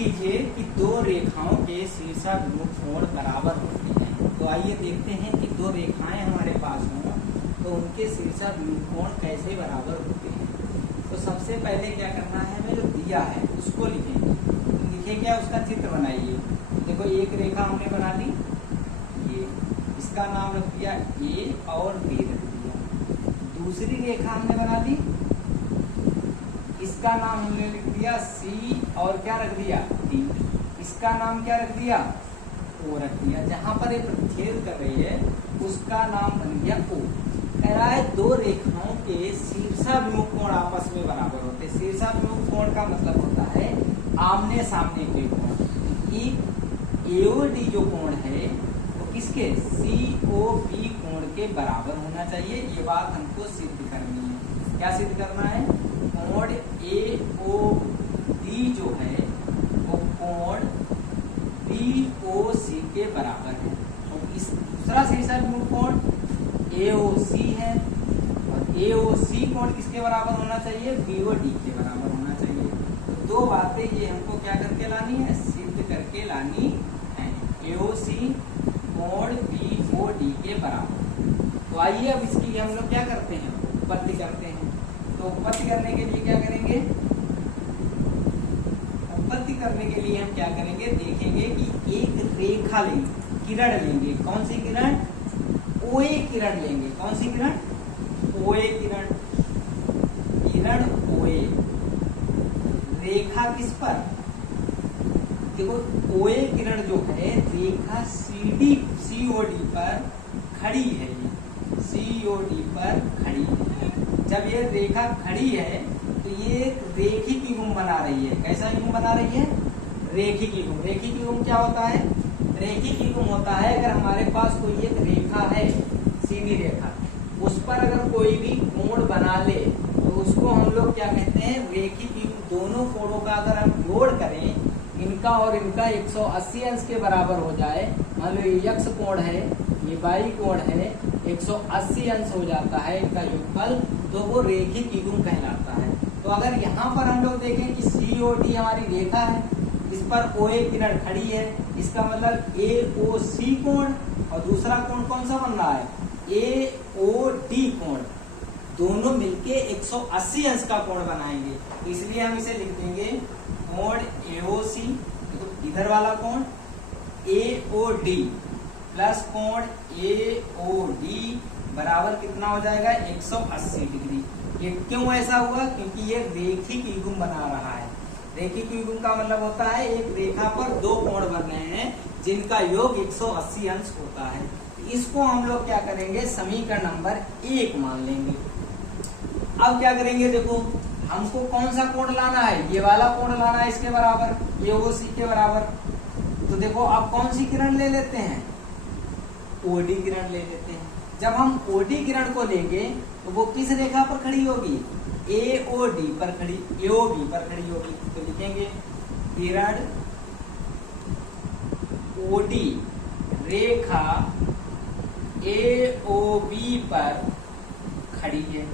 लीजिए कि दो रेखाओं के शीर्षाभिमुख कोण बराबर होते हैं। तो आइए देखते हैं कि दो रेखाएं हमारे पास हों तो उनके शीर्षाभिमुख कोण कैसे बराबर होते हैं। तो सबसे पहले क्या करना है, हमें जो दिया है उसको लिखेंगे। लिखे क्या, उसका चित्र बनाइए। देखो एक रेखा हमने बना ली, ये इसका नाम रख दिया ए और बी रख दिया। दूसरी रेखा हमने बना ली, इसका नाम हमने लिख दिया सी और क्या रख दिया डी। इसका नाम क्या रख दिया, ओ रख दिया। जहां पर ये प्रतिच्छेद कर रही है उसका नाम बन गया ओ। कह रहा है दो रेखाओं के शीर्षाभिमुख कोण आपस में बराबर होते हैं। शीर्षाभिमुख कोण का मतलब होता है आमने सामने के कोण। एओडी जो कोण है वो किसके, सीओबी कोण के बराबर होना चाहिए। ये बात हमको सिद्ध करनी है। क्या सिद्ध करना है, कोण एओडी जो है वो कोण बीओसी के बराबर है। और इस दूसरा शीर्षाभिमुख कोण एओसी है और एओसी कोण किसके बराबर होना चाहिए, बीओडी के बराबर होना चाहिए। तो दो बातें ये हमको क्या करके लानी है, सिद्ध करके लानी है। एओसी कोण बीओडी के बराबर। तो आइए अब इसकी हम लोग क्या करते हैं, उत्पत्ति करते हैं। तो उत्पत्ति करने के लिए क्या करेंगे, उत्पत्ति करने के लिए हम क्या करेंगे, देखेंगे कि एक रेखा लेंगे, किरण लेंगे। कौन सी किरण, ओए किरण लेंगे। कौन सी किरण, ओए किरण। किरण ओए, रेखा किस पर, देखो ओए किरण जो है रेखा सीओडी पर खड़ी है। ये सीओडी पर खड़ी है। जब ये रेखा खड़ी है तो ये एक रेखिक युग्म बना रही है। कैसा युग्म बना रही है, रेखिक युग्म। रेखिक युग्म क्या होता है, रेखिक युग्म होता है अगर हमारे पास कोई एक रेखा है, सीधी रेखा, उस पर अगर कोई भी कोण बना ले तो उसको हम लोग क्या कहते हैं, रेखिक युग्म। दोनों कोणों का अगर हम जोड़ करें, इनका और इनका 180 अंश के बराबर हो जाए। मान लो ये यक्ष कोण है, ये वाई कोण है, 180 अंश हो जाता है इनका योगफल, तो वो रेखिक युग्म कहलाता है। तो अगर यहाँ पर हम लोग देखें कि सीओडी हमारी रेखा है, इस पर ओए किरण खड़ी है, इसका मतलब एओसी कोण और दूसरा कोण कौन सा बन रहा है, एओडी कोण। दोनों मिलके 180 अंश का कोण बनाएंगे। तो इसलिए हम इसे लिख देंगे कोण एओसी, तो इधर वाला कोण एओडी प्लस कोण एओडी बराबर कितना हो जाएगा, 180 डिग्री। ये क्यों ऐसा हुआ, क्योंकि ये रेखिक युग्म बना रहा है। रेखिक युग्म का मतलब होता है एक रेखा पर दो कोण बन रहे हैं जिनका योग 180 अंश होता है। इसको हम लोग क्या करेंगे, समीकरण नंबर 1 मान लेंगे। अब क्या करेंगे, देखो हमको कौन सा कोण लाना है, ये वाला कोण लाना है इसके बराबर, एओसी के बराबर। तो देखो अब कौन सी किरण ले लेते हैं, ओडी किरण ले लेते हैं। जब हम ओडी किरण को लेंगे तो वो किस रेखा पर खड़ी होगी, एओडी पर खड़ी, एओबी पर खड़ी होगी। तो लिखेंगे किरण ओडी रेखा एओबी पर खड़ी है।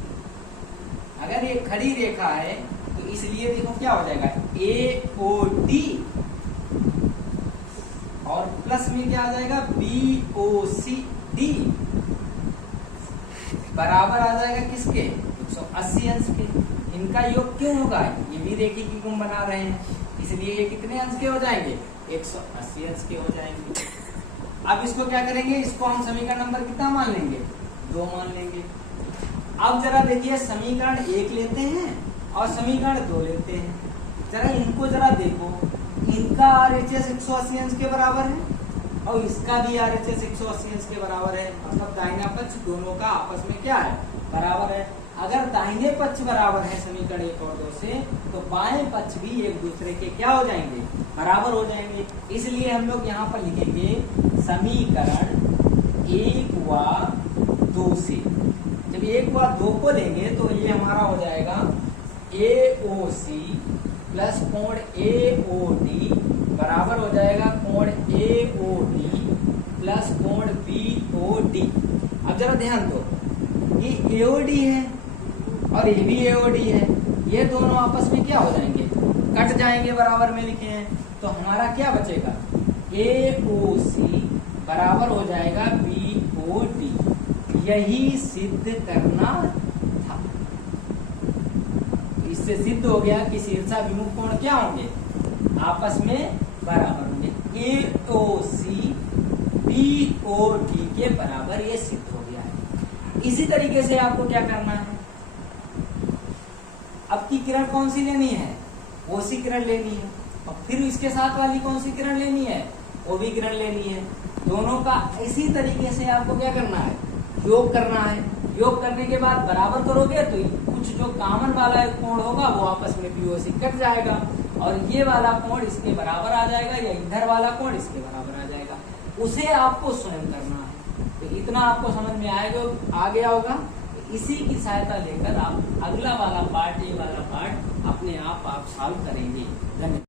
अगर ये खड़ी रेखा है तो इसलिए देखो क्या हो जाएगा, एओडी और प्लस में क्या आ जाएगा, बीओसीडी बराबर आ जाएगा किसके, 180 अंश के। इनका योग क्यों होगा, ये भी रेखिक युग्म बना रहे हैं, इसलिए ये कितने अंश के हो जाएंगे, 180 अंश के हो जाएंगे। अब इसको क्या करेंगे, इसको हम समीकरण नंबर कितना मान लेंगे, 2 मान लेंगे। अब जरा देखिए समीकरण 1 लेते हैं और समीकरण 2 लेते हैं। जरा इनको जरा देखो, इनका आरएचएस 180 अंश के बराबर है और इसका भी आरएचएस 180 अंश के बराबर है। मतलब दाहिना पक्ष दोनों का आपस में क्या है, बराबर है। अगर दाहिने पक्ष बराबर है समीकरण 1 और 2 से, तो बाएं पक्ष भी एक दूसरे के क्या हो जाएंगे, बराबर हो जाएंगे। इसलिए हम लोग यहाँ पर लिखेंगे समीकरण 1 व 2 से। जब 1 व 2 को लेंगे तो ये हमारा हो जाएगा एओसी प्लस कोण एओडी बराबर हो जाएगा कोण एओडी प्लस कोण बीओडी। अब जरा ध्यान दो, ये एओडी है और ये भी एओडी है, ये दोनों आपस में क्या हो जाएंगे, कट जाएंगे, बराबर में लिखे हैं, तो हमारा क्या बचेगा, AOC बराबर हो जाएगा BOD। यही सिद्ध करना था। तो इससे सिद्ध हो गया कि शीर्षाभिमुख कोण क्या होंगे, आपस में बराबर होंगे। AOC BOD के बराबर, ये सिद्ध हो गया है। इसी तरीके से आपको क्या करना है, अब की किरण कौन सी लेनी है, OC किरण लेनी है, और फिर इसके साथ वाली कौन सी किरण लेनी है, OB किरण लेनी है। दोनों का इसी तरीके से आपको क्या करना है, योग करना है। योग करने के बाद बराबर करोगे तो कुछ जो कॉमन वाला कोण होगा वो आपस में BOC कट जाएगा, और ये वाला कोण इसके बराबर आ जाएगा, या इधर वाला कोण इसके बराबर आ जाएगा। उसे आपको स्वयं करना है। तो इतना आपको समझ में आ गया होगा। इसी की सहायता लेकर आप अगला वाला पार्ट, ये वाला पार्ट अपने आप सॉल्व करेंगे। धन्यवाद।